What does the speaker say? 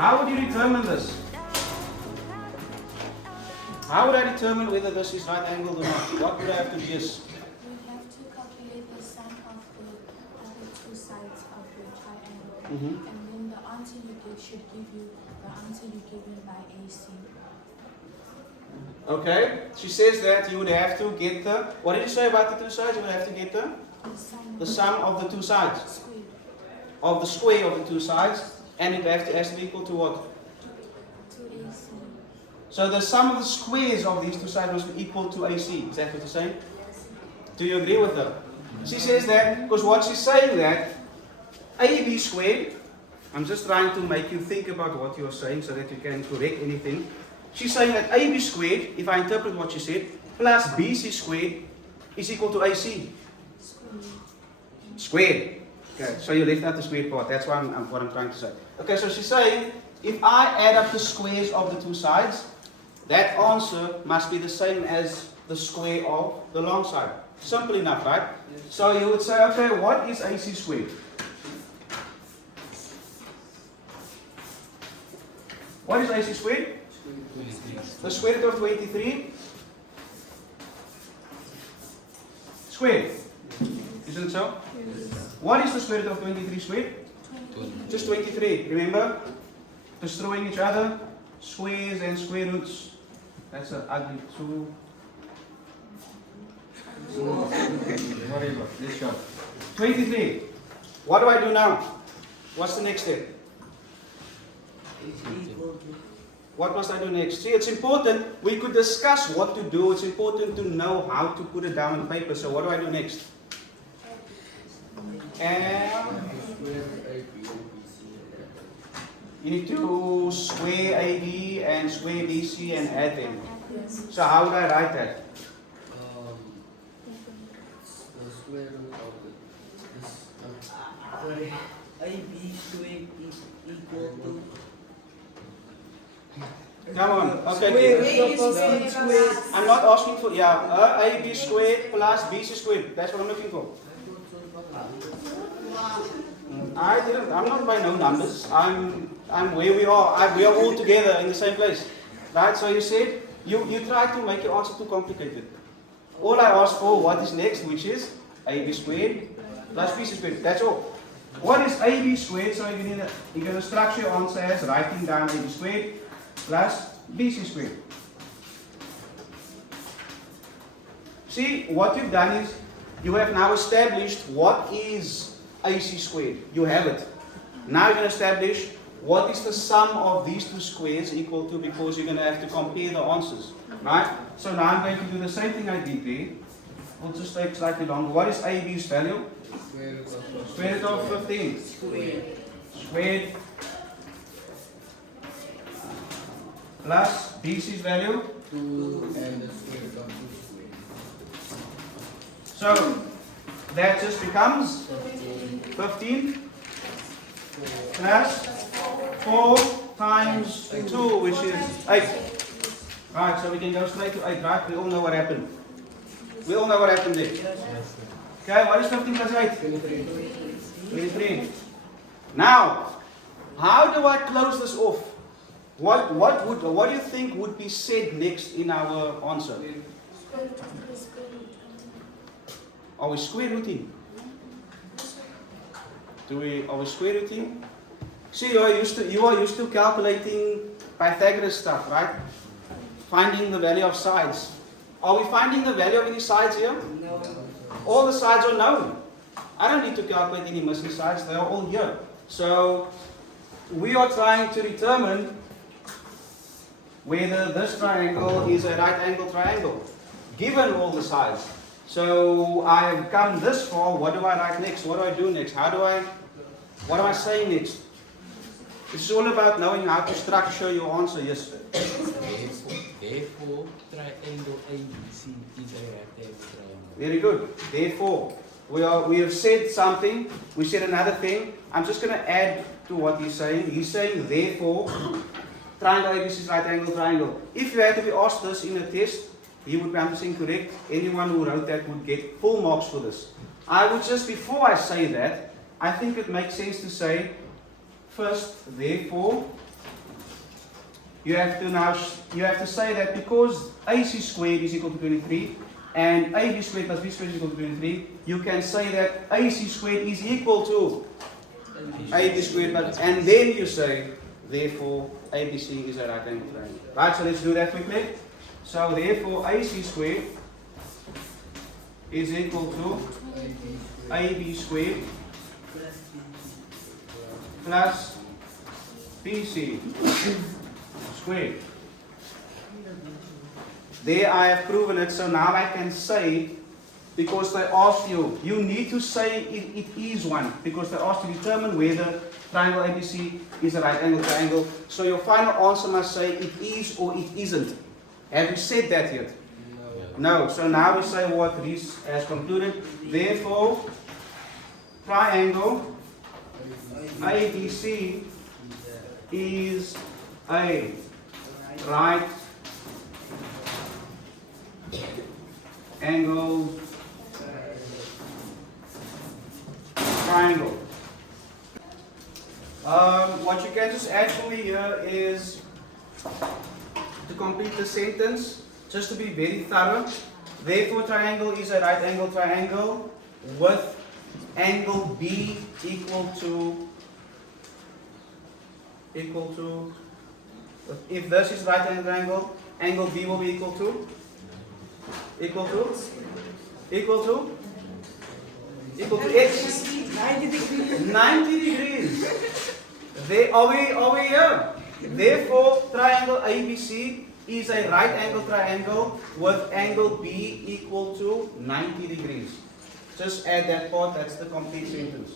How would you determine this? How would I determine whether this is right angled or not? What would I have to guess? We have to calculate the sum of the other two sides of the triangle. Mm-hmm. And then the answer you get should give you the answer you given by AC. Okay, she says that you would have to get the, what did you say about the two sides? You would have to get the sum of the two sides. Square. Of the square of the two sides, and it has to be equal to what? To AC. So the sum of the squares of these two sides must be equal to AC. Is that what you're saying? Do you agree with her? She says that because what she's saying that AB squared, I'm just trying to make you think about what you're saying so that you can correct anything. She's saying that AB squared, if I interpret what she said, plus BC squared is equal to AC. Squared. Okay, so you left out the squared part. That's what I'm trying to say. Okay, so she's saying if I add up the squares of the two sides, that answer must be the same as the square of the long side. Simple enough, right? Yes. So you would say, okay, what is AC squared? What is AC squared? 23. The square root of 23 squared. Isn't it so? Yes. What is the square root of 23 squared? 20. Just 23. Remember? Destroying each other. Squares and square roots. That's an ugly two. Whatever. Let's go. 23. What do I do now? What's the next step? What must I do next? See, it's important. We could discuss what to do. It's important to know how to put it down on paper. So what do I do next? And you need to square AB and square BC and add them. So how would I write that? The square root of this. AB squared is equal to. Come on. Okay. I'm not asking for, AB squared plus BC squared. That's what I'm looking for. I'm not by no numbers. I'm where we are. We are all together in the same place. Right? So you said, you try to make your answer too complicated. All I ask for, what is next, which is AB squared plus BC squared. That's all. What is AB squared? So you're going to structure your answer as writing down AB squared plus BC squared. See, what you've done is, you have now established what is AC squared. You have it. Now you're going to establish what is the sum of these two squares equal to, because you're going to have to compare the answers. Right? So now I'm going to do the same thing I did there. We'll just take slightly longer. What is AB's value? Square root of 15. Squared. Plus BC's value? 2 and the square root of 2 squared. So that just becomes 15 plus 4 times 2, which is 8. Right, so we can go straight to 8, right? We all know what happened. We all know what happened there. Okay, what is 15 plus 8? 23. Now, how do I close this off? What do you think would be said next in our answer? Are we square rooting? Are we square rooting? See, you are used to calculating Pythagorean stuff, right? Finding the value of sides. Are we finding the value of any sides here? No. All the sides are known. I don't need to calculate any missing sides, they are all here. So we are trying to determine whether this triangle is a right angle triangle, given all the sides. So I have come this far. What do I write next? What do I do next? What am I saying next? This is all about knowing how to structure your answer. Yes. Therefore, triangle ABC is a right angle triangle. Very good. Therefore, we have said something. We said another thing. I'm just going to add to what he's saying. He's saying therefore, triangle ABC is right angle triangle. If you had to be asked this in a test, he would be 100% correct. Anyone who wrote that would get full marks for this. I would just, before I say that, I think it makes sense to say, first, therefore, you have to now you have to say that because AC squared is equal to 23 and AB squared plus B squared is equal to 23, you can say that AC squared is equal to AB squared, and then you say therefore ABC is a right angle triangle. Right, so let's do that quickly. So therefore AC squared is equal to AB squared plus BC squared. There I have proven it, so now I can say, because they asked you, you need to say it is one, because they asked to determine whether triangle ABC is a right angle triangle. So your final answer must say it is or it isn't. Have you said that yet? No. So now we say what Reese has concluded. Therefore, triangle ABC is a right angle triangle. What you can just add for me here is to complete the sentence, just to be very thorough. Therefore, triangle is a right angle triangle with angle B equal to, if this is right angle, angle B will be equal to 90 degrees. 90 degrees. Are we here? Therefore, triangle ABC is a right angle triangle with angle B equal to 90 degrees. Just add that part, that's the complete sentence.